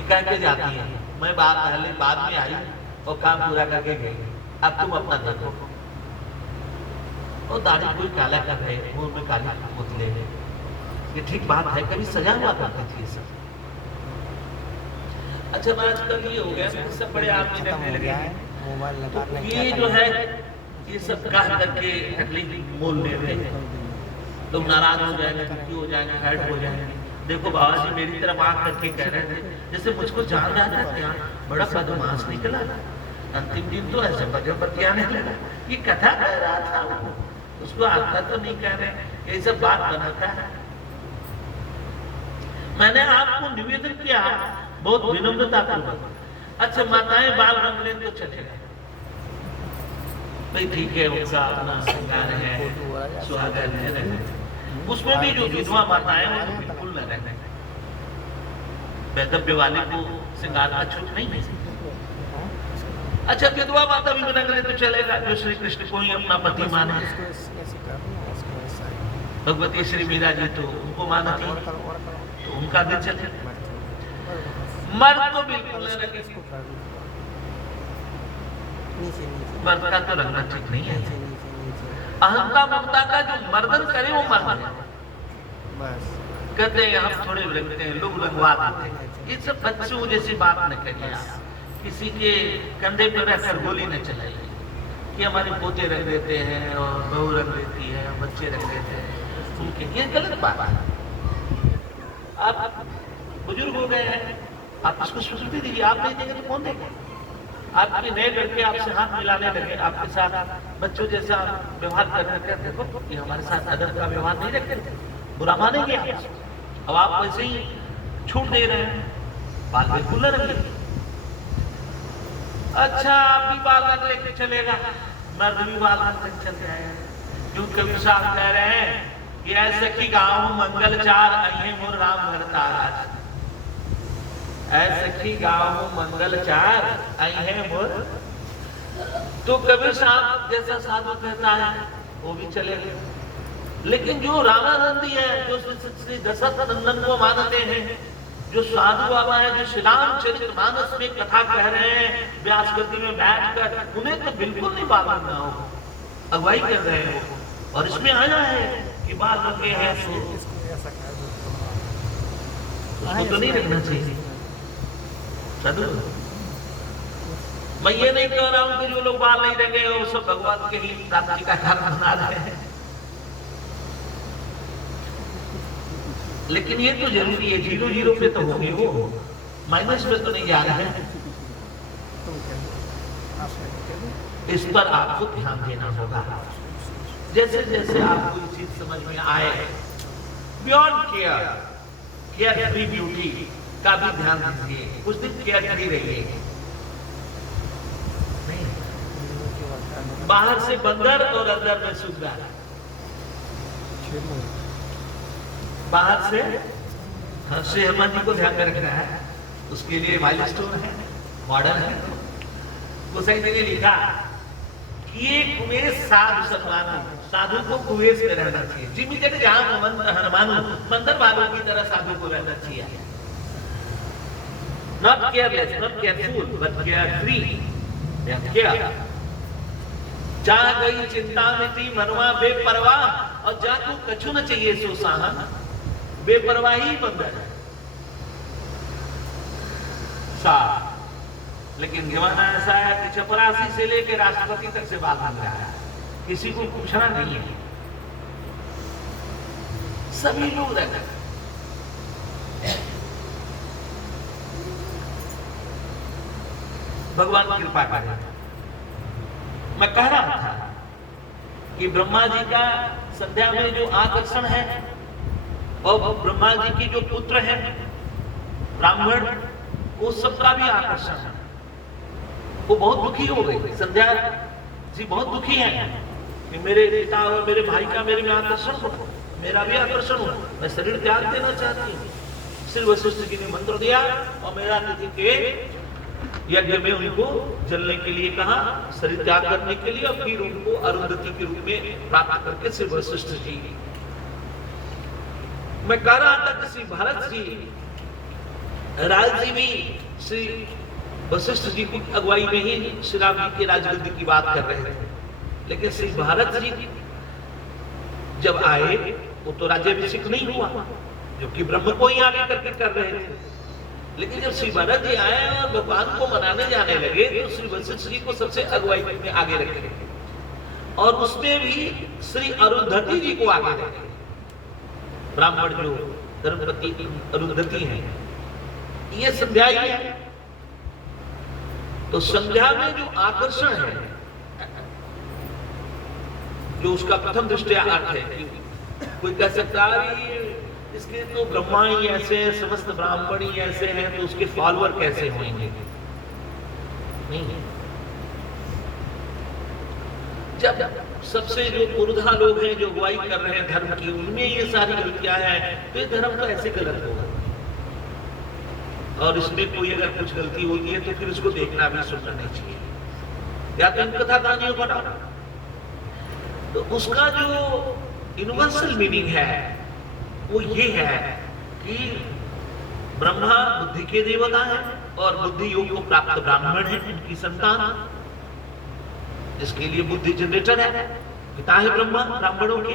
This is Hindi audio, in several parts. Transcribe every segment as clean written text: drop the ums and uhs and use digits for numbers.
कह के जाती है मैं पहले बाद में आई और काम पूरा करके गई, अब तुम अपना देखो। और दाढ़ी कोई काला कर रहे, मुंह में काली पुतले, ये ठीक बात है? कभी सजा हुआ करती थी ये सब। अच्छा आजकल ये हो गया सब बड़े आदमी लगने लगे हैं, तो ये जो है ये सब कह करके तकलीफ मोल लेते हैं, तुम नाराज हो जाएंगे, दुखी हो जाएंगे, हर्ट हो जाएंगे। देखो बाबा जी मेरी तरफ आंख करके कह रहे थे जैसे मुझको जान रहा था क्या बड़ा बदमाश निकला, अंतिम दिन तो ऐसे बजो पर क्या नहीं लगा, ये कथा कह रहा था वो, उसको आता तो नहीं कह रहे, ये सब बात बनाता है। मैंने आपको निवेदन किया बहुत विनम्रता पूर्वक, अच्छा माताएं बाल रंग लें तो चलेगा भाई, ठीक है उनका अपना श्रृंगार है, सुहागन है, उसमें भी जो विधवा माताएं वो तो बिल्कुल न रहने, वैधव्य वाले को श्रृंगार का छूट नहीं है। अच्छा विधवा माता भी बिना करे तो चलेगा, जो श्री कृष्ण को ही अपना पति माने। भगवती श्री मीरा जी तो उनको माना थी तो उनका दिन चले, मर्द तो बिल्कुल न रखे, मर्द का तो रंगना ठीक नहीं है। अहंता ममता का जो मर्दन करे वो मर्द है, कहते हैं हम थोड़े रंगते हैं, लोग रंगवा देते हैं, ये सब बच्चों जैसी बात न करिए आप, किसी के कंधे पर रखकर गोली न चलाइए कि हमारे पोते रंग देते हैं और बहू रंग देती है, बच्चे रंग देते हैं, उनके ये गलत बात है। आप बुजुर्ग हो गए हैं, आप इसको स्वीकृति दीजिए, आप नहीं देंगे तो कौन देगा? आपके नए लड़के आपसे हाथ मिलाने लगे, आपके साथ बच्चों जैसा व्यवहार करने लगे, देखो ये हमारे साथ अदब का व्यवहार नहीं रखते थे, बुरा मानेंगे आप, अब आप वैसे ही छूट दे रहे हैं, बाल बिल्कुल न रंगे। अच्छा आप भी बाल रंग लेके चलेगा, मर्द भी बाल रंग लेके चल जाएगा, क्यों कबीर साहब कह रहे हैं कि ऐसे की गाँव मंगल चार अये मोर राम भरताराज, ऐसे की गाँव मंगल चार अये मोर, तो कबीर साहब जैसा साधु कहता है वो भी चलेगा, लेकिन जो रामानंदी है, जो श्री दशरथ नंदन को मानते हैं, जो साधु बाबा है, जो श्री रामचरितमानस में कथा कह रहे हैं व्यासगति में बैठकर, उन्हें तो बिल्कुल नहीं बाल रंगना हो, अगुवाई कर रहे हैं वो, और इसमें आया है कि बाल रंगे हैं उसको तो नहीं रखना चाहिए। साधु मैं ये नहीं कह रहा हूं कि जो लोग बाल नहीं रंगे वो सब भगवान के लिए प्राप्ति का कारण बना रहे हैं, लेकिन ये तो जरूरी है, 0-0 पे तो होंगे वो, माइनस पे तो नहीं जा रहे हैं, इस पर आपको ध्यान देना होगा। जैसे जैसे आपको ये चीज समझ में आए, beyond care, care free beauty का भी ध्यान दीजिए, कुछ दिन केयर फ्री रहिए, बाहर से बंदर और अंदर में सुंदर, बाहर से श्री हनुमान जी को ध्यान में रखना है, उसके लिए माइलस्टोन है, मॉडल है, गोसाई जी ने लिखा कि ये कुवेश साधु सम्मान, साधु को कुवेश में रहना चाहिए, जिमी जगह जहां हनुमान मंदिर वालों की तरह साधु को रहना चाहिए, not careless, not careful but carefree, care. जहां गई चिंता मिटी मनवा बेपरवाह, और जाको कछु न चाहिए सो साहन, बेपरवाही बंदर साफ। लेकिन जमाना ऐसा है कि चपरासी से लेकर राष्ट्रपति तक से बात बन रहा है, किसी को पूछना नहीं है, सभी लोग रहते हैं। भगवान की कृपा करें। मैं कह रहा था कि ब्रह्मा जी का संध्या में जो आकर्षण है, और ब्रह्मा जी की जो पुत्र है ब्राह्मण, वो सबका भी आकर्षण है, वो बहुत दुखी हो गई, संध्या जी बहुत दुखी है कि मेरे पिता और मेरे भाई का मेरे में आकर्षण हो, मेरा भी आकर्षण हो, मैं शरीर त्याग देना चाहती हूँ। श्री वशिष्ठ जी ने मंत्र दिया और मेरा तिथि के यज्ञ में उनको जलने के लिए कहा, शरीर त्याग करने के लिए, और फिर उनको अरुंधति के रूप में प्राप्त करके श्री वशिष्ठ जी। मैं कह रहा था कि श्री भरत जी राज जी भी श्री वशिष्ठ जी की अगुवाई में ही श्री राम जी के राजगद्दी की बात कर रहे थे, लेकिन श्री भरत जी जब आए वो तो राज्याभिषेक नहीं हुआ, क्योंकि ब्रह्म को ही आगे करके कर रहे थे। लेकिन जब श्री भरत जी आए और भगवान को मनाने जाने लगे तो श्री वशिष्ठ जी को सबसे अगुवाई में आगे रखे, और उसमें भी श्री अरुंधति जी को आगे रखे। ब्राह्मण जो धर्मपति अरुंधति हैं, ये संध्या ही है। तो संध्या में जो आकर्षण है, जो उसका प्रथम दृष्टया अर्थ है कि कोई कह सकता है इसके तो ब्रह्मा ही ऐसे, समस्त ब्राह्मण ही ऐसे हैं, तो उसके फॉलोअर कैसे होंगे? नहीं। जब सबसे जो पुरुधा लोग हैं जो अगुवाई कर रहे हैं धर्म की, उनमें ये सारी गलतियां हैं, तो ये धर्म तो ऐसे गलत होगा। और इसमें कोई अगर कुछ गलती होती है तो फिर उसको देखना भी सुनना नहीं चाहिए, या तो इन कथा कहानियों को हटाओ। तो उसका जो यूनिवर्सल मीनिंग है वो ये है कि ब्रह्मा बुद्धि के देवता है और बुद्धि योग को प्राप्त ब्राह्मण है, उनकी संतान, जिसके लिए बुद्धि जनरेटर है, पिता है ब्रह्मा ब्राह्मणों के।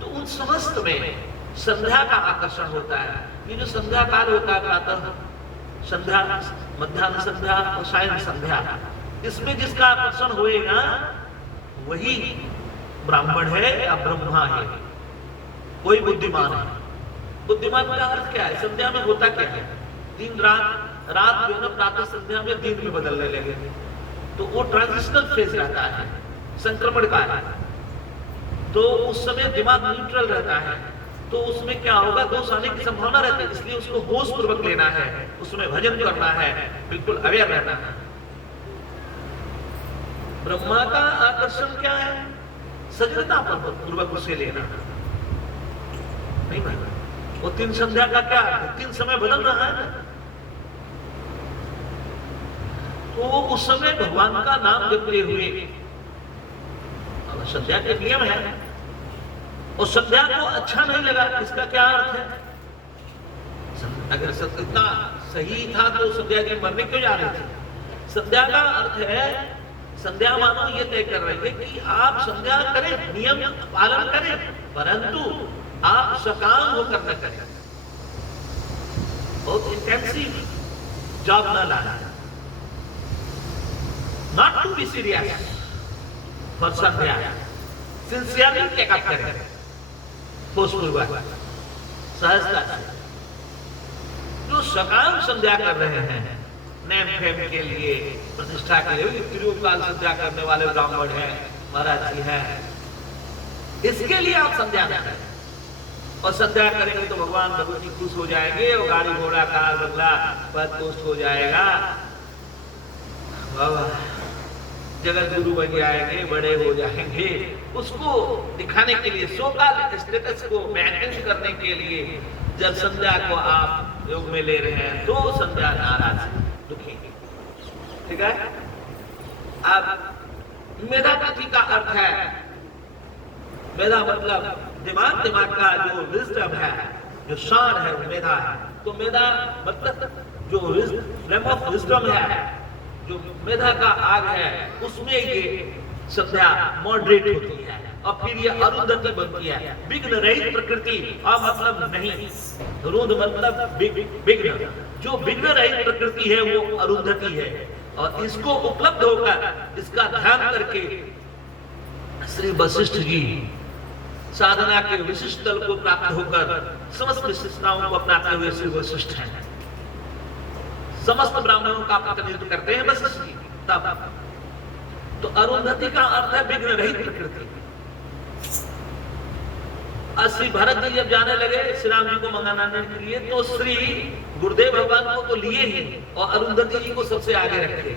तो उन समस्त में संध्या का आकर्षण होता है। ये जो संध्या काल होता है, प्रातः संध्या, मध्याह्न संध्या और सायं संध्या, इसमें जिसका आकर्षण होएगा वही ब्राह्मण है या ब्रह्मा है, कोई बुद्धिमान है। बुद्धिमान का अर्थ क्या है? संध्या में होता क्या है? दिन रात, रात जो है ना प्रातः संध्या में दिन में बदलने लगे, तो वो ट्रांजिशनल फेज रहता है, संक्रमण का है। तो उस समय दिमाग न्यूट्रल रहता है, तो उसमें क्या होगा, दोष आने की संभावना रहती है। इसलिए उसको होश पूर्वक लेना है, उसमें भजन करना है, बिल्कुल अवेयर रहना है। ब्रह्मा का आकर्षण क्या है? सजगता पूर्वक उसे लेना नहीं माना। वो तीन संध्या का क्या है? तीन समय बदल रहा है ना, तो उस समय भगवान का नाम जपते हुए, संध्या के नियम है, और संध्या को अच्छा नहीं लगा, इसका क्या अर्थ है? अगर इतना सही था तो संध्या जी मरने क्यों जा रहे थे? संध्या का अर्थ है, संध्या मानो ये तय कर रहे थे कि आप संध्या करें, नियम पालन करें, परंतु आप सकाम होकर न करें, बहुत इंटेंसिव जॉब न लाना, not to be serious for संध्या, सिंसियरली टेकअप करें, होशपूर्वक, सहजता से। जो सकाम संध्या कर रहे हैं, नेम फेम के लिए, प्रतिष्ठा के लिए, त्रिकाल संध्या करने वाले ब्राह्मण हैं, महाराज जी हैं, इसके लिए आप संध्या न करें। और संध्या करेंगे तो भगवान भगवती खुश हो जाएंगे, और गाड़ी घोड़ा कार बंगला पद पोस्ट हो जाएगा, जगत गुरु बन जाएंगे, बड़े हो जाएंगे। उसको दिखाने के लिए, सोकाल स्टेटस को मेंटेन करने के लिए जब संध्या को आप योग में ले रहे हैं तो संध्या नाराज है, दुखी। ठीक है। अब मेधा तिथि का अर्थ है, मेधा मतलब दिमाग, दिमाग का जो विजडम है, जो शान है, वो मेधा है। तो मेधा मतलब जो फ्लेम ऑफ विजडम है, जो मेधा का आग है, उसमें ये संध्या मॉडरेट होती है, और फिर ये अरुंधति बनती है। विघ्न रहित प्रकृति, और मतलब नहीं, रुंध मतलब विघ्न, जो विघ्न रहित प्रकृति है वो अरुंधति है। और इसको उपलब्ध होकर, इसका ध्यान करके श्री वशिष्ठ जी साधना के विशिष्ट तल को प्राप्त होकर समस्त विशिष्टताओं को अपनाते हुए श्री वशिष्ठ हैं, समस्त ब्राह्मणों का प्रतिनिधित्व करते हैं वशिष्ठ जी। तब तो अरुंधति का अर्थ है विघ्न रहित प्रकृति। श्री भरत जी जब जाने लगे श्री राम जी को मंगनाने के लिए, तो श्री गुरुदेव भगवान को तो लिए ही, और अरुंधति जी को सबसे आगे रखे,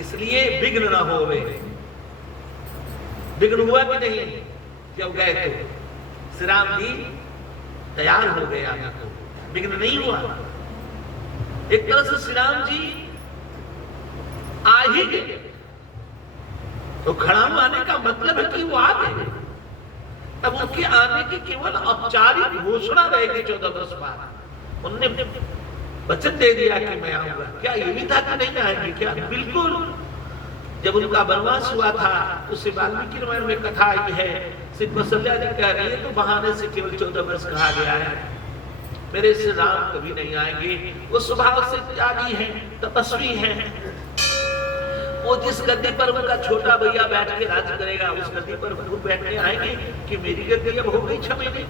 इसलिए विघ्न न हो। विघ्न हुआ कि नहीं? जब गए थे श्री राम जी तैयार हो गए आगे, तो विघ्न नहीं हुआ। एक तरह से श्री राम जी आ ही गए, तो खड़ा आने का मतलब है कि वो आ गए। अब उनके आने की केवल औपचारिक घोषणा रहेगी 14 वर्ष बाद। उनने वचन दे दिया कि मैं आऊंगा। क्या ये भी था कि नहीं आएंगे? क्या बिल्कुल। जब उनका वनवास हुआ था उससे वाल्मीकि रामायण में कथा आई है, श्री कौशल्या जी कह रही है तो बहाने से केवल 14 वर्ष कहा गया है, मेरे श्री राम कभी नहीं आएंगे। वो स्वभाव से त्यागी है, तपस्वी है। वो जिस गद्दी पर उनका छोटा भैया बैठ के राज करेगा उस गद्दी पर वो बैठने आएंगे कि मेरी गद्दी अब हो गई 6 महीने,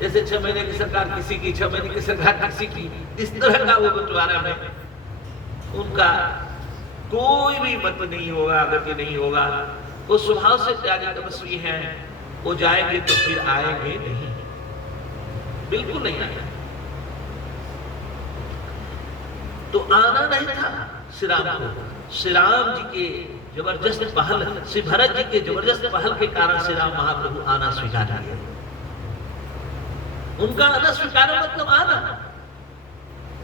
जैसे 6 महीने की सरकार किसी की, 6 महीने की सरकार किसी की, इस तरह का वो बंटवारा में उनका कोई भी मत नहीं होगा, गति नहीं होगा। वो स्वभाव से त्यागी तपस्वी हैं। वो जाएंगे तो फिर आएंगे नहीं, बिल्कुल नहीं आएंगे। तो आना नहीं था श्री राम को। श्री राम जी के जबरदस्त पहल, श्री भरत जी के जबरदस्त पहल के कारण श्री राम महाप्रभु आना स्वीकार किया। उनका आना स्वीकार मतलब आना,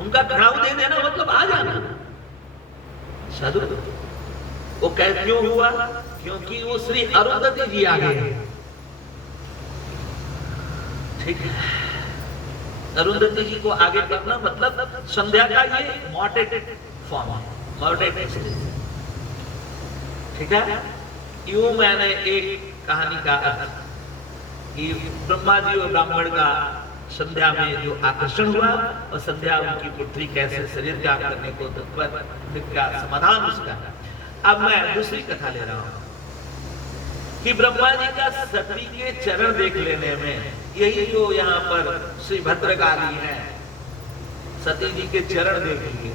उनका घड़ाऊ दे देना मतलब आ जाना। साधु वो कह क्यों हुआ? क्योंकि वो श्री अरुंधति जी आ गए। ठीक है, अरुंधति जी को आगे करना मतलब संध्या का ये मॉडरेट फॉर्म है, मॉडरेट। ठीक है, यूं मैंने एक कहानी का अर्थ कि ब्रह्मा जी और ब्राह्मण का संध्या में जो आकर्षण हुआ और संध्या उनकी पुत्री कैसे शरीर त्याग करने को तत्पर, का समाधान उसका। अब मैं दूसरी कथा ले रहा हूं कि ब्रह्मा जी का सती के चरण देख लेने में, यही जो यहाँ पर श्री भद्रकाली है, सती जी के चरण देख लिए,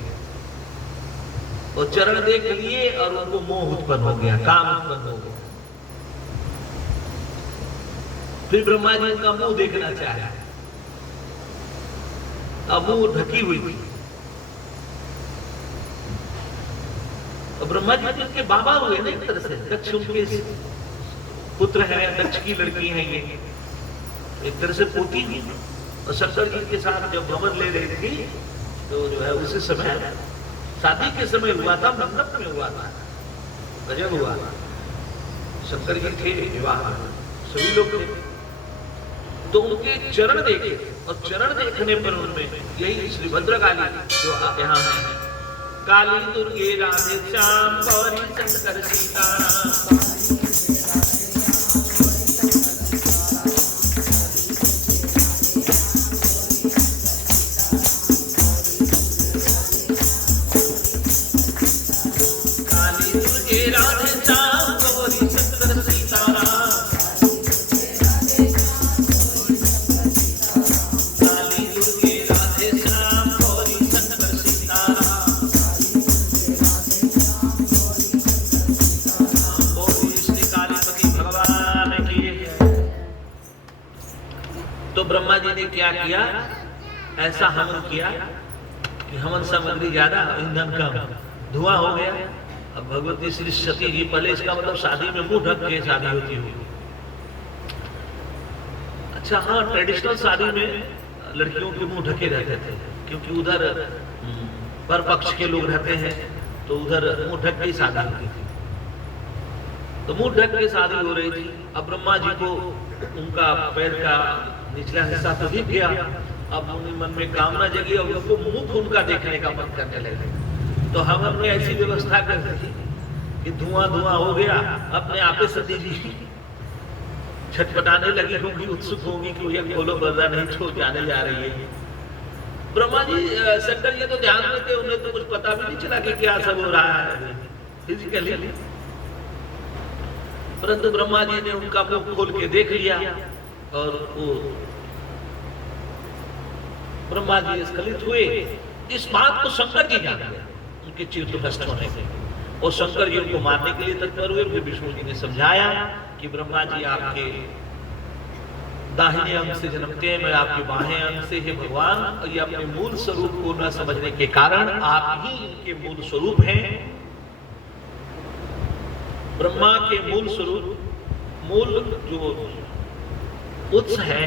वो चरण देख लिए और उनको मोह उत्पन्न हो गया, काम उत्पन्न हो गया। फिर ब्रह्मा जी उनका मुंह देखना चाहे, अब मुंह ढकी हुई थी। और ब्रह्मा जी उनके बाबा हुए ना एक तरह से, दक्ष उनके पुत्र हैं, दक्ष की लड़की है ये, एक तरह से पोती ही। और शंकर जी के साथ जब भ्रमण ले रही थी तो जो है उसी समय शादी के समय हुआ था, मंडप में हुआ था, गजब हुआ। शंकर जी थे विवाह में, सभी लोग थे, तो उनके चरण देखे और चरण देखने पर उनमें यही श्री भद्रकाली जो यहाँ है, काली दुर्गे राधे श्याम गौरी शंकर सीताराम, ब्रह्मा जी ने क्या किया? ऐसा हवन किया कि हवन सामग्री ज्यादा, ईंधन कम, धुआं हो गया। अब भगवती श्री सती जी, पहले इसका मतलब शादी में मुंह ढक के शादी होती होगी। अच्छा हाँ, ट्रेडिशनल शादी में लड़कियों के मुंह ढके रहते थे, क्योंकि उधर पर पक्ष के लोग रहते हैं तो उधर मुंह ढक के शादी होती थी। तो मुंह ढक के शादी हो रही थी। अब ब्रह्मा जी को उनका पैर का निचला हिस्सा तो दिख गया, अब उनके मन में कामना जगी और उनको मुख उनका देखने का मन करने लगे। तो हम अपने ऐसी व्यवस्था कर दी कि धुआं धुआं हो गया। अपने आप ही सती जी छटपटाने लगी होंगी, उत्सुक होंगी कि ये खोलो पर्दा नहीं तो जाने जा रही है। ब्रह्मा जी, शंकर जी तो ध्यान में थे, उन्हें तो कुछ पता भी नहीं चला कि क्या सब हो रहा है फिजिकली। परंतु ब्रह्मा जी ने उनका मुख खोल के देख लिया और वो ब्रह्मा जी स्खलित हुए। इस बात को शंकर जी जान गए, उनके चित्त भ्रष्ट होने से, और शंकर जी उनको मारने के लिए तत्पर हुए। फिर विष्णु जी ने समझाया कि ब्रह्मा जी आपके दाहिने अंग से जन्मते हैं, मैं आपके बाएं अंग से है भगवान, और ये अपने मूल स्वरूप को न समझने के कारण आप ही इनके मूल स्वरूप हैं। ब्रह्मा के मूल स्वरूप, मूल जो उत्स है,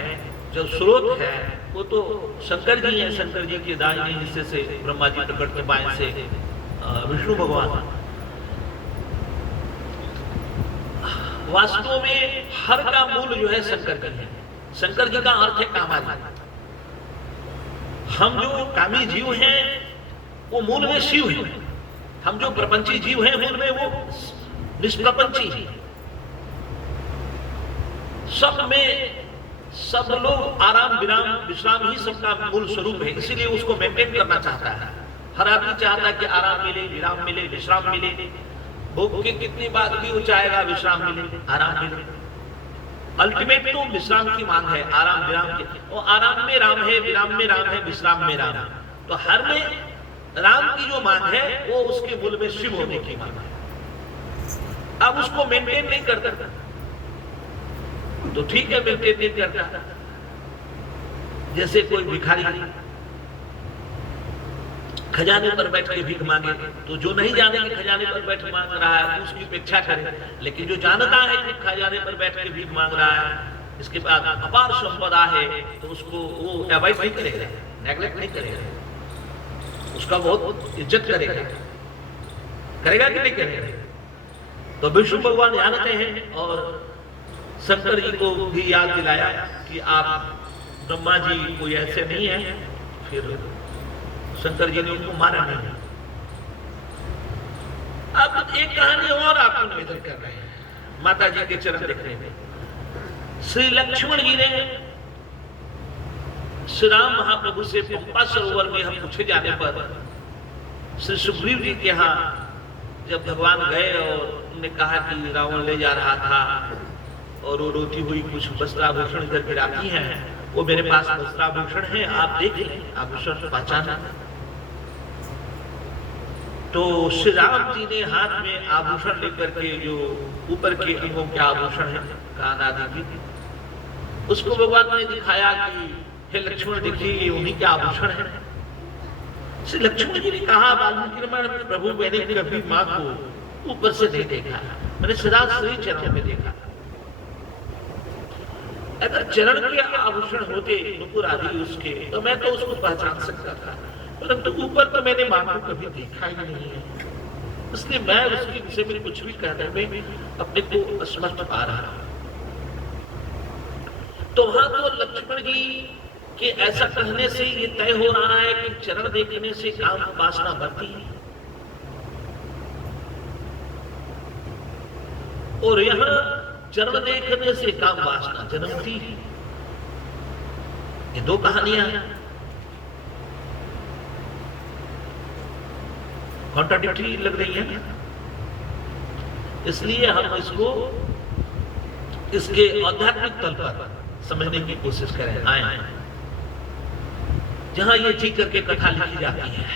जो स्रोत है, वो तो शंकर जी हैं। शंकर जी के दाहिने हिस्से से ब्रह्मा जी प्रकट के बाएं से विष्णु भगवान। वास्तव में हर का मूल जो है शंकर जी है। शंकर जी का अर्थ है कामादि। हम जो कामी जीव हैं वो मूल में शिव है, हम जो प्रपंची जीव हैं मूल में वो निष्प्रपंची है। सब में सब लोग आराम विराम विश्राम ही सबका मूल स्वरूप है, इसीलिए उसको मेंटेन करना चाहता है। हर आदमी चाहता है कि आराम मिले, विराम मिले, विश्राम मिले। भोग के कितनी बात भी हो चाहेगा, विश्राम मिले, आराम मिले। अल्टीमेट तो विश्राम की मांग है, आराम विराम की। और आराम में राम है, विराम में राम है, विश्राम में राम है। तो हर में राम की जो मांग है वो उसके मूल में शिव होने की मांग है। अब उसको मेंटेन नहीं करता तो ठीक है, मेंटेन नहीं करता। जैसे कोई भिखारी खजाने पर बैठ के भीख मांगे तो जो नहीं जाने कि खजाने पर बैठ मांग रहा है उसकी उपेक्षा करे, लेकिन जो जानता है कि खजाने पर बैठ के भीख मांग रहा है, इसके बाद अपार संपदा है, तो उसको वो अवॉइड नहीं करेगा, नेग्लेक्ट नहीं करेगा, उसका बहुत इज्जत करेगा। करेगा कि नहीं करेगा? तो विष्णु भगवान जानते हैं और शंकर जी को भी याद दिलाया कि आप ब्रह्मा जी कोई ऐसे नहीं है। फिर शंकर जी ने उनको मारा नहीं। अब एक कहानी और आपको निवेदन कर रहे हैं, माता जी के चरण देखने में। श्री लक्ष्मण जी ने श्री राम महाप्रभु से पंपा सरोवर में हम पूछे जाने पर श्री सुग्रीव जी के यहाँ जब भगवान गए और उन्होंने कहा कि रावण ले जा रहा था और वो रोती हुई कुछ वस्त्राभूषण इधर गिराती हैं, वो मेरे पास वस्त्राभूषण है, आप देख लें, आभूषण पहचाना। तो श्री राम जी ने हाथ में आभूषण लेकर के जो ऊपर के अंगों के आभूषण है, कान आदि की, उसको भगवान ने दिखाया कि हे लक्ष्मण देखिए ये उन्हीं के आभूषण है। श्री लक्ष्मण जी ने कहा वाल्मीकि रामायण में, प्रभु मैंने कभी माँ को ऊपर से नहीं देखा, मैंने सदा श्री चरण में देखा। अगर चरण के आभूषण होते नुपुर आदि उसके तो मैं तो उसको पहचान सकता था, परंतु ऊपर तो मैंने मां को कभी देखा ही नहीं है, इसलिए मैं उसके विषय में कुछ भी कहने में अपने को असमर्थ पा रहा हूं। तो वहां तो लक्ष्मण जी के ऐसा कहने से ये तय हो रहा है कि चरण देखने से काम वासना बढ़ती है, और यहां चरण देखने से काम वासना जन्मती है। ये दो कहानियां कॉन्ट्राडिक्टरी लग रही है, इसलिए हम इसको इसके आध्यात्मिक तल पर समझने की कोशिश करें आए, जहां ये जी करके कथा लिखी जाती है।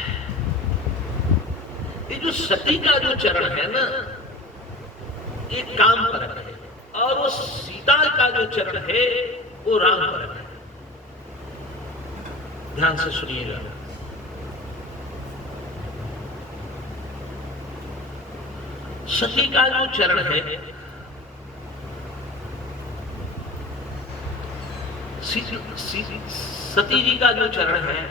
ये जो सती का जो चरण है ना, ये काम परक है, और वो सीता का जो चरण है वो राम परक है। ध्यान से सुनिएगा। सती का जो चरण है, सती जी का जो चरण है,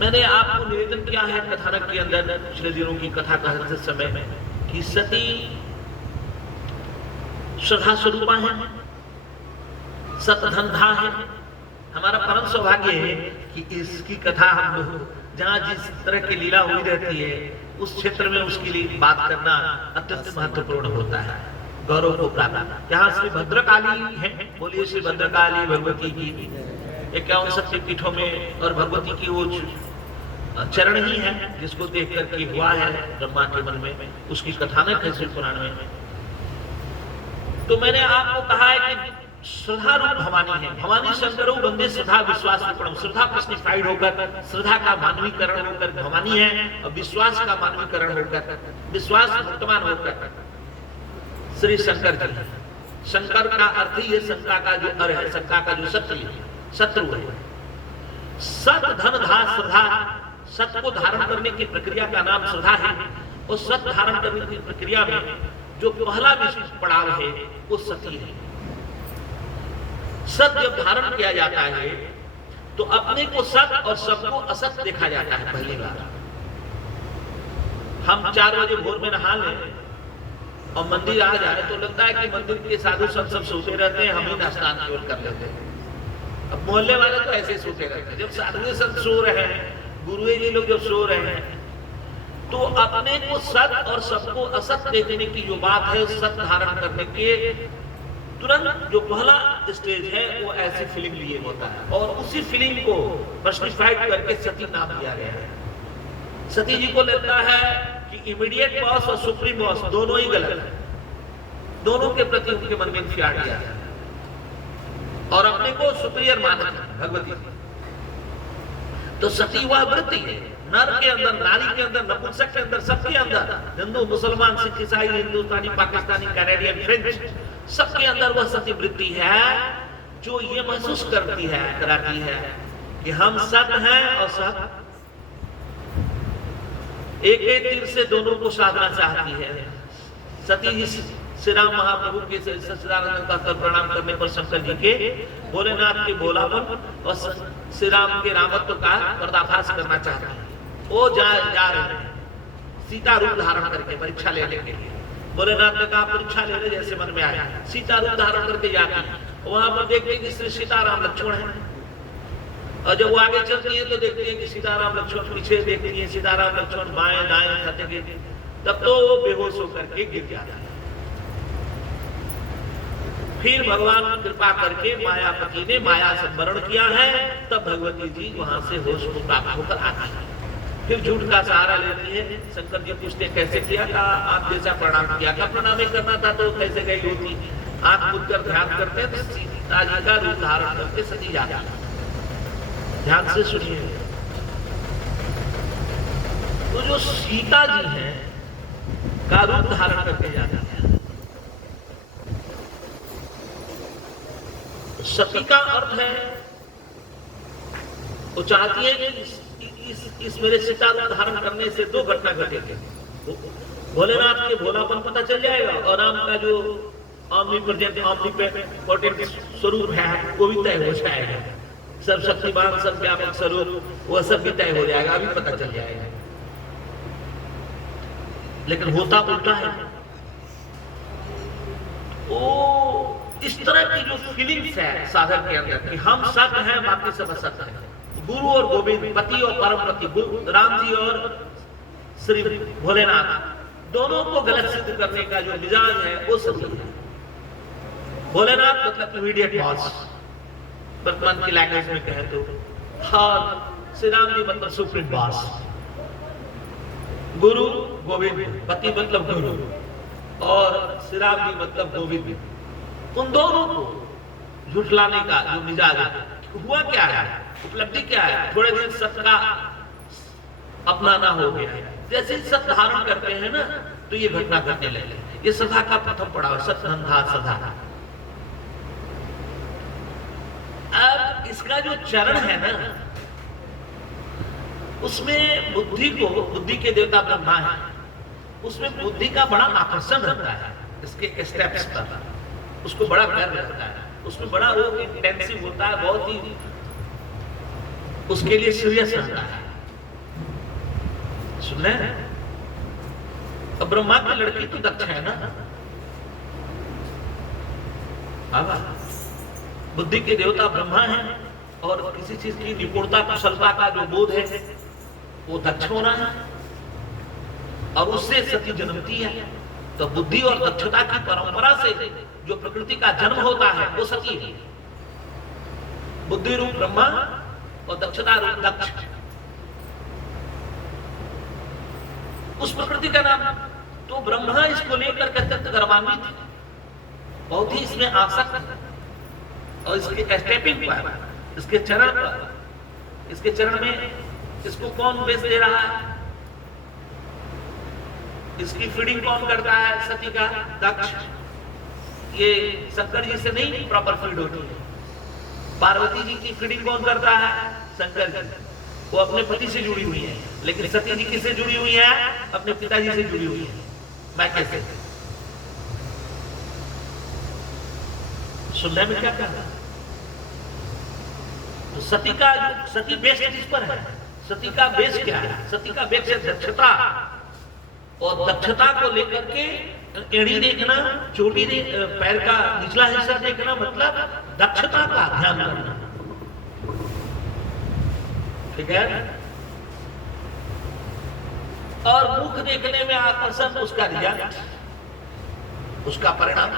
मैंने आपको निवेदन किया है कथानक के अंदर पिछले दिनों की कथा कहते समय में कि सती श्रद्धा स्वरूपा है, सतधंधा है। हमारा परम सौभाग्य है कि इसकी कथा हम लोग जहां जिस तरह की लीला हुई रहती है उस क्षेत्र में उसके लिए बात करना अत्यंत महत्वपूर्ण होता है, गौरव को प्राप्त। यहाँ श्री भद्रकाली है, बोलिए श्री भद्रकाली भगवती की 51 शक्तिपीठों में, और भगवती की वो चरण ही है जिसको देख करके हुआ है ब्रह्मा के मन में, उसकी कथानक है शिव पुराण में। तो मैंने आपको कहा है कि श्रद्धा रूप भवानी है, भवानी शंकरो बंदे श्रद्धा विश्वास विपणम। श्रद्धा प्रश्निफाइड होकर, श्रद्धा का मानवीकरण होकर भवानी है, और विश्वास का मानवीकरण होकर, विश्वास वर्तमान होकर श्री शंकर जी। शंकर का अर्थ ही है शंका का जो अर है, शंका का जो शत्रु है। सत धन धा श्रद्धा, सत को धारण करने की प्रक्रिया का नाम श्रद्धा है, और सत धारण करने की प्रक्रिया में जो पहला पड़ाव है वो सती है। सत जब धारण किया जाता है तो अपने को सत और सबको असत देखा जाता है। पहली बार हम 4 बजे भोर में नहा लें और मंदिर आ जाए तो लगता है कि मंदिर के साधु संत सब सोते रहते हैं, हम ही स्नान केवल कर लेते हैं। अब मोहल्ले वाले तो ऐसे सोचे करते हैं, जब साधु संत सो रहे हैं, गुरुए जी लोग जब सो रहे हैं, तो अपने को सत और सबको असत देखने की जो बात है, सत धारण करने के तुरंत जो पहला स्टेज है वो ऐसी फीलिंग लिए होता है, और उसी फीलिंग को पर्सनिफाइड करके सती नाम दिया गया है। सती जी को लगता है कि इमीडिएट बॉस और सुप्रीम बॉस दोनों ही गलत है, दोनों के प्रति उनके मन में इंफियार किया और अपने को सुपीरियर माना भगवती। तो सती वह वृत्ति है, नर के अंदर, नारी के अंदर, नपुंसक के अंदर, सबके अंदर, हिंदू, मुसलमान, सिख, ईसाई, हिंदुस्तानी, पाकिस्तानी, कैनेडियन, फ्रेंच, सबके अंदर वह सती वृत्ति है जो ये महसूस करती है, कराती है कि हम सत हैं और सत एक एक तीर से दोनों को साधना चाहती है। सती जी श्री राम महाप्रभु के सच्चिदानंद का प्रणाम करने पर शंकर जी के भोलेनाथ के भोलापन और श्री राम के रामत्व का पर्दाफाश करना चाहते हैं। वो जा रहे हैं सीता रूप धारण करके परीक्षा लेने के लिए। भोलेनाथ ने कहा परीक्षा ले ले जैसे मन में आया, सीता रूप धारण करके जाती है। वहां पर देखते हैं कि श्री सीताराम लक्ष्मण है, और जब वो आगे चलती है तो देखते हैं कि सीताराम लक्ष्मण पीछे देखती है, सीताराम लक्ष्मण बाएं दाएं खाते गिरते, तब तो वो बेहोश होकर के गिर जाता है। फिर भगवान कृपा करके मायापति ने माया संवरण किया है, तब भगवती जी वहां से होश को प्राप्त होकर आती है। फिर झूठ का सहारा लेती है। शंकर जी पूछते कैसे किया था, आप जैसा प्रणाम किया था, प्रणाम ही करना था तो कैसे गई होती। आंख मूंद कर ध्यान करते हैं तो सीता जी का रूप धारण करके सती जाता है। ध्यान से सुनिए, तो जो सीता जी है का रूप धारण करके जाता है, सती का अर्थ है वो चाहती है कि इस मेरे सीता रूप धारण करने से दो घटना घटेगी। भोलेनाथ के भोलापन पता चल जाएगा और राम का जो ऑमनीप्रेजेंट ऑमनीपोटेंट स्वरूप है वो भी तय हो जाएगा। सर्वशक्तिमान सब व्यापक स्वरूप वह सब भी तय हो जाएगा, अभी पता चल जाएगा। लेकिन होता उल्टा है। वो इस तरह की जो फीलिंग्स है साधक के अंदर कि हम सब हैं, बाकी सब असत है। गुरु और गोविंद, पति और परम पति, राम जी और श्री भोलेनाथ, दोनों को गलत सिद्ध करने का जो मिजाज है वो सही है। भोलेनाथ मतलब इमीडिएट बॉस, वर्तमान की लैंग्वेज में कहे तो, और श्री राम जी मतलब सुप्रीम बॉस। गुरु गोविंद, पति मतलब गुरु और श्री राम जी मतलब गोविंद। उन दोनों को झुठलाने का जो मिजाज है, हुआ क्या है, उपलब्धि क्या है, थोड़े दिन सत्य का अपनाना हो गया है। जैसे ही सत्य धारण करते हैं ना तो ये घटना घटने लगे। ये सदा का प्रथम पड़ाव, सत्संधा सदा। अब इसका जो चरण है ना, उसमें बुद्धि को, बुद्धि के देवता ब्रह्मा है, उसमें बुद्धि का बड़ा आकर्षण रहता है इसके स्टेप्स पर, उसको बड़ा गर्व रहता है, उसमें बड़ा वो इंटेंसिव होता है, बहुत ही उसके लिए सीरियस रहता है। सुन रहे हैं? अब ब्रह्मा की लड़की तो दक्ष है ना, बुद्धि के देवता ब्रह्मा है और किसी चीज की निपुणता कुशलता का जो बोध है वो दक्ष होना है और उससे सती जन्मती है। तो बुद्धि और दक्षता की परंपरा से जो प्रकृति का जन्म होता है वो सती है। बुद्धि रूप ब्रह्मा और दक्षता रूप दक्ष, उस प्रकृति का नाम। तो ब्रह्मा इसको लेकर के अत्यंत गर्वान्वित, बहुत ही इसमें आसक्त, और इसके स्टेपिंग पर, इसके चरण पर, इसके चरण में इसको कौन बेच दे रहा है, इसकी फीडिंग कौन करता है, सती का दक्ष। ये शंकर जी से नहीं प्रॉपर फीड होती है। पार्वती जी की फीडिंग कौन करता है, शंकर जी। वो अपने पति से जुड़ी हुई है, लेकिन सती जी किससे जुड़ी हुई है, अपने पिताजी से जुड़ी हुई है। मैं कैसे, सुनने में क्या कहना। तो सती का, सती बेस किस पर है, सती का बेस क्या है, सती का बेस है दक्षता, और दक्षता को लेकर के एड़ी देखना, चोटी पैर का निचला हिस्सा देखना, मतलब दक्षता का ध्यान रखना। ठीक है। और मुख देखने में आकर्षण उसका रिजल्ट, उसका परिणाम।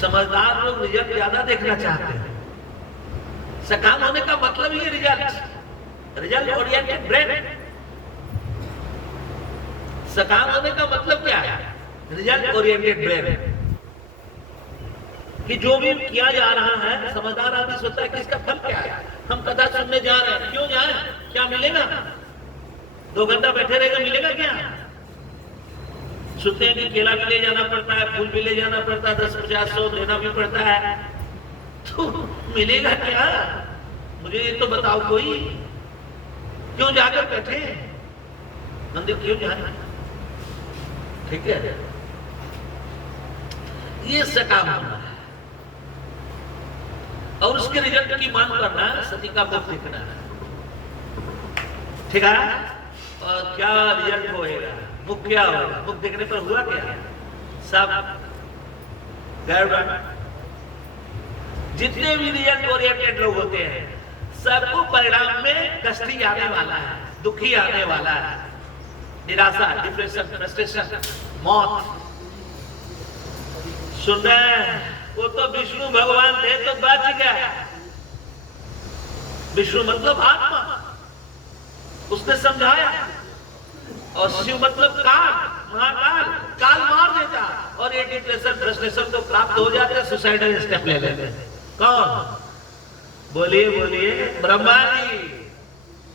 समझदार लोग रिजल्ट ज्यादा देखना चाहते हैं। सकाम होने का मतलब ही रिजल्ट, रिजल्ट ओरिएंटेड ब्रेन। सकाम होने का मतलब क्या है? Result oriented brain. कि जो भी किया जा रहा है, समझदार आदमी सोचता है कि इसका फल क्या है। हम कथा सुनने जा रहे हैं, क्यों जाए, क्या मिलेगा? 2 घंटा बैठे रहेगा, मिलेगा क्या? सुनते हैं कि केला भी ले जाना पड़ता है, फूल भी ले जाना पड़ता है, 10, 50, 100 देना भी पड़ता है, तो मिलेगा क्या? मुझे ये तो बताओ कोई। क्यों जाकर बैठे मंदिर, क्यों जाए? ठीक है, ये सकाम होना है। और उसके रिजल्ट की मांग करना है, सती का मुख देखना है। ठीक है। और क्या रिजल्ट होएगा? मुख क्या होगा? मुख देखने पर हुआ क्या? सब गड़बड़। जितने भी रिजल्ट ओरिएंटेड लोग होते हैं, सबको परिणाम में कष्टी आने वाला है, दुखी आने वाला है, निराशा, डिप्रेशन, फ्रस्ट्रेशन, मौत। सुन रहे हैं? वो तो विष्णु भगवान थे तो बच गया। विष्णु मतलब आत्मा, उसने समझाया। और शिव मतलब काल, महाकाल, काल मार देता। और ये डिप्रेशन, फ्रस्ट्रेशन तो प्राप्त हो जाते, सुसाइडल स्टेप ले लेते। कौन? बोलिए बोलिए, ब्रह्मा जी,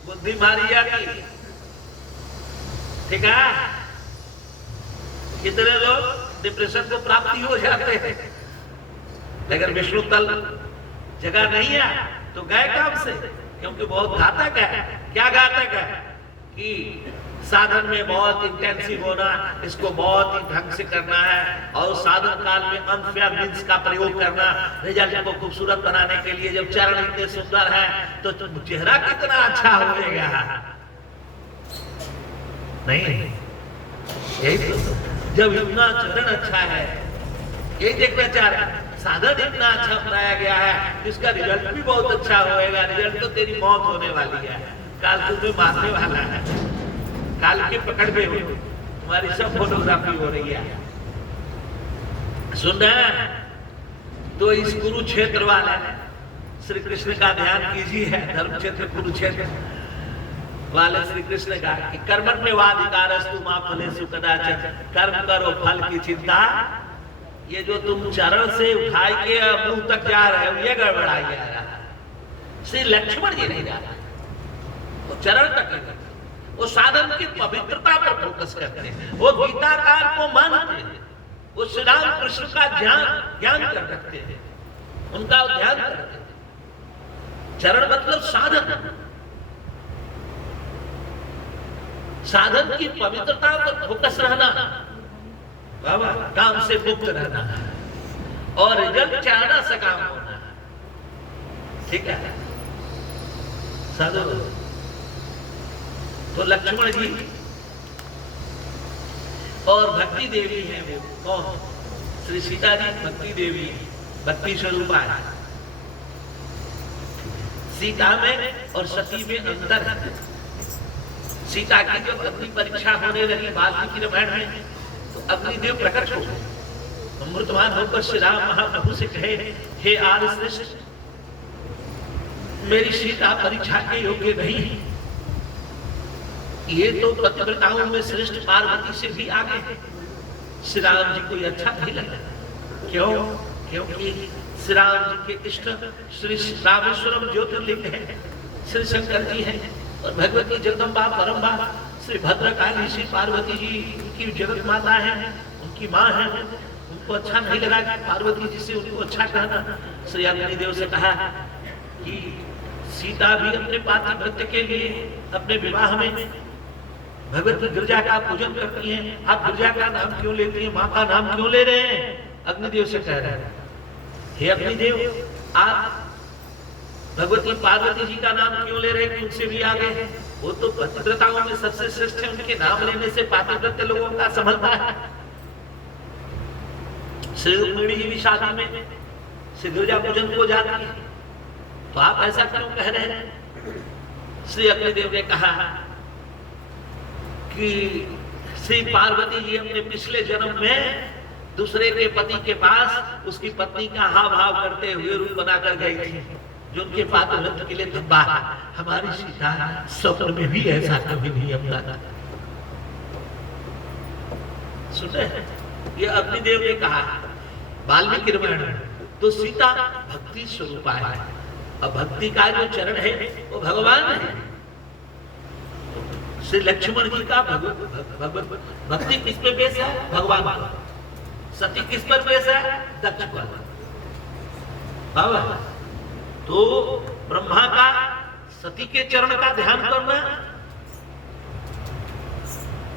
बुद्धि मारी जाती। ठीक है। कितने लोग डिप्रेशन को प्राप्ति हो जाते हैं, लेकिन विष्णु तल जगह नहीं है तो गए काम से, क्योंकि बहुत घातक है। क्या घातक है? कि साधन में बहुत इंटेंसिव होना, इसको बहुत ही ढंग से करना है, और साधन काल में अनफेयर मींस का प्रयोग करना, रिजल्ट को खूबसूरत बनाने के लिए। जब चरण इतने सुंदर है तो चेहरा कितना अच्छा होगा। नहीं, यही तो, जब इतना चरण अच्छा है, यही देखना चाह रहे हैं। साधन इतना अच्छा बनाया गया है, इसका रिजल्ट भी बहुत अच्छा होएगा। रिजल्ट तो तेरी मौत होने वाली है, काल तुम्हें मारने वाला है, काल के पकड़ में हो, तुम्हारी सब फोटोग्राफी हो रही है। सुन रहे हैं? तो इस कुरुक्षेत्र वाले श्री कृष्ण का ध्यान कीजिए। धर्म क्षेत्र कुरुक्षेत्र वाले श्री कृष्ण का कि कर्मण्येवाधिकारस्तु मा फलेषु कदाचन, कर्म करो फल की चिंता। ये जो तुम चरण से उठाई के मुंह तक जा रहे हो, ये गड़बड़ाई जा रहा है। श्री लक्ष्मण जी नहीं जा रहा, वो चरण तक नहीं करते, वो साधन की पवित्रता पर फोकस करते हैं, वो गीताकार को मानते हैं, वो श्री राम कृष्ण का ज्ञान कर रखते हैं, उनका ध्यान करते हैं। चरण मतलब साधन, साधन की पवित्रता पर फोकस रहना, बाबा काम से मुक्त रहना, और रिजल्ट चाहना, सकाम होना। ठीक है साधु। तो लक्ष्मण जी और भक्ति देवी है, वो कौन? श्री सीता जी भक्ति देवी, भक्ति स्वरूपा है। सीता में और सती में अंतर है। सीता की जब अग्नि परीक्षा होने लगी वाल्मीकि रामायण में, तो अग्निदेव प्रकट हो गए, अमृतवान होकर श्री राम महाप्रभु से कहे, हे आर्य श्रेष्ठ, मेरी सीता परीक्षा के योग्य नहीं, ये तो पतिव्रताओं में श्रेष्ठ पार्वती से भी आगे है। श्री राम जी को अच्छा नहीं लगा। क्यों? क्योंकि श्री राम जी के इष्ट श्री रामेश्वरम ज्योतिर्लिंग है, श्री शंकर जी है, और भगवती जगदम्बा परम्बा श्री भद्रकाली श्री पार्वती जी उनकी जगत माता है, उनकी माँ है। उनको अच्छा नहीं लगा कि पार्वती जी से उनको अच्छा कहना। श्री अग्निदेव से कहा कि सीता भी अपने पातिव्रत्य के लिए अपने विवाह में भगवती गिरजा का पूजन करती हैं। आप गिरजा का नाम क्यों लेते हैं, माँ का नाम क्यों ले रहे हैं? अग्निदेव से कह रहे हैं, हे अग्निदेव, आप भगवती पार्वती जी का नाम क्यों ले रहे हैं? उनसे भी आगे है, वो तो पतिव्रताओं में सबसे श्रेष्ठ है, उनके नाम लेने से पातिव्रत्य लोगों का संभलता है। श्री रुक्मिणी जी भी शादी में श्री गिरजा पूजन को जाती है, तो आप ऐसा क्यों कह रहे हैं? श्री अग्निदेव ने कहा कि श्री पार्वती जी अपने पिछले जन्म में दूसरे के पति के पास उसकी पत्नी का हाव भाव करते हुए रूप बनाकर गई थी, जो उनके पात्र के लिए धब्बा। हमारी सीता स्वप्न में भी ऐसा कभी नहीं अपना। सुने, ये अग्निदेव ने कहा वाल्मीकि रामायण में। तो सीता भक्ति स्वरूपा है, और भक्ति का जो चरण है वो भगवान है। श्री लक्ष्मण जी का भक्ति किस पे बेस है? भगवान पर। सती किस पर बेस है? दक्ष पर। तो ब्रह्मा का सती के चरण का ध्यान करना,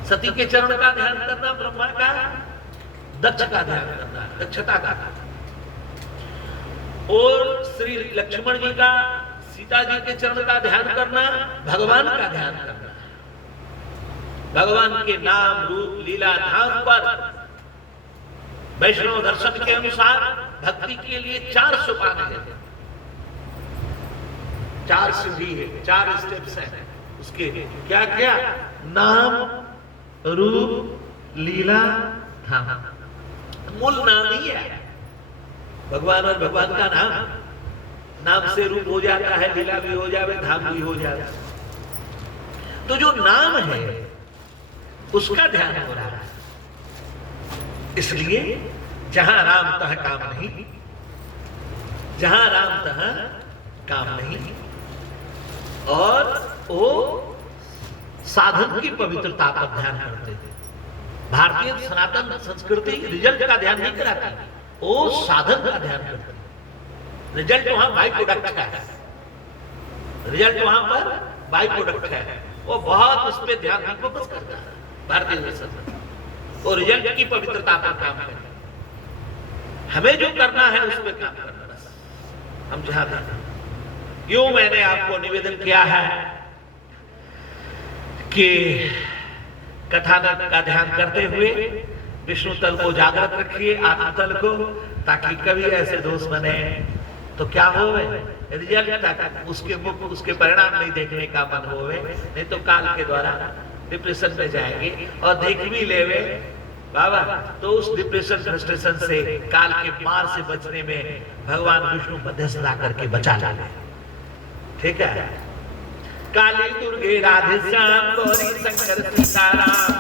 सती के चरण का ध्यान करना, ब्रह्मा का दक्ष का ध्यान करना, दक्षता का। और श्री लक्ष्मण जी का सीता जी के चरण का ध्यान करना, भगवान का ध्यान करना। भगवान के नाम रूप लीला धाम पर वैष्णव दर्शन के अनुसार भक्ति के लिए 4 सोपान है, 4 सीढ़ी है, 4 स्टेप्स हैं। उसके क्या क्या? नाम रूप लीला धाम। मूल नाम ही है भगवान, और भगवान का नाम से रूप हो जाता है, लीला भी हो जाए, धाम भी हो जाए। तो जो नाम है उसका ध्यान हो रहा है। इसलिए जहां राम तह काम नहीं, जहां राम तह काम नहीं, और वो साधन की पवित्रता पर ध्यान करते हैं। भारतीय सनातन संस्कृति रिजल्ट का ध्यान नहीं कराती, वो साधन का ध्यान करते हैं। रिजल्ट वहां बाई प्रोडक्ट का है, रिजल्ट वहां पर बाई प्रोडक्ट है, वो बहुत उस पर ध्यान फोकस करता है भारतीय दर्शन। और रिजल्ट की पवित्रता पर काम करना, हमें जो करना है उस पर काम करना, बस हम जहां थे। यूं मैंने आपको निवेदन किया है कि कथानक का ध्यान करते हुए विष्णु तल को जागृत रखिए, आत्म तल को, ताकि कभी ऐसे दोष बने तो क्या हो, रिजल्ट तक उसके मुख उसके परिणाम नहीं देखने का मन होवे, नहीं तो काल के द्वारा डिप्रेशन में जाएंगे। और देख भी लेवे बाबा तो उस डिप्रेशन फ्रस्ट्रेशन से, काल के मार से बचने में भगवान विष्णु मध्यस्थता करके बचा लेंगे। ठीक है। काली दुर्गे राधे श्याम गौरी शंकर सीताराम।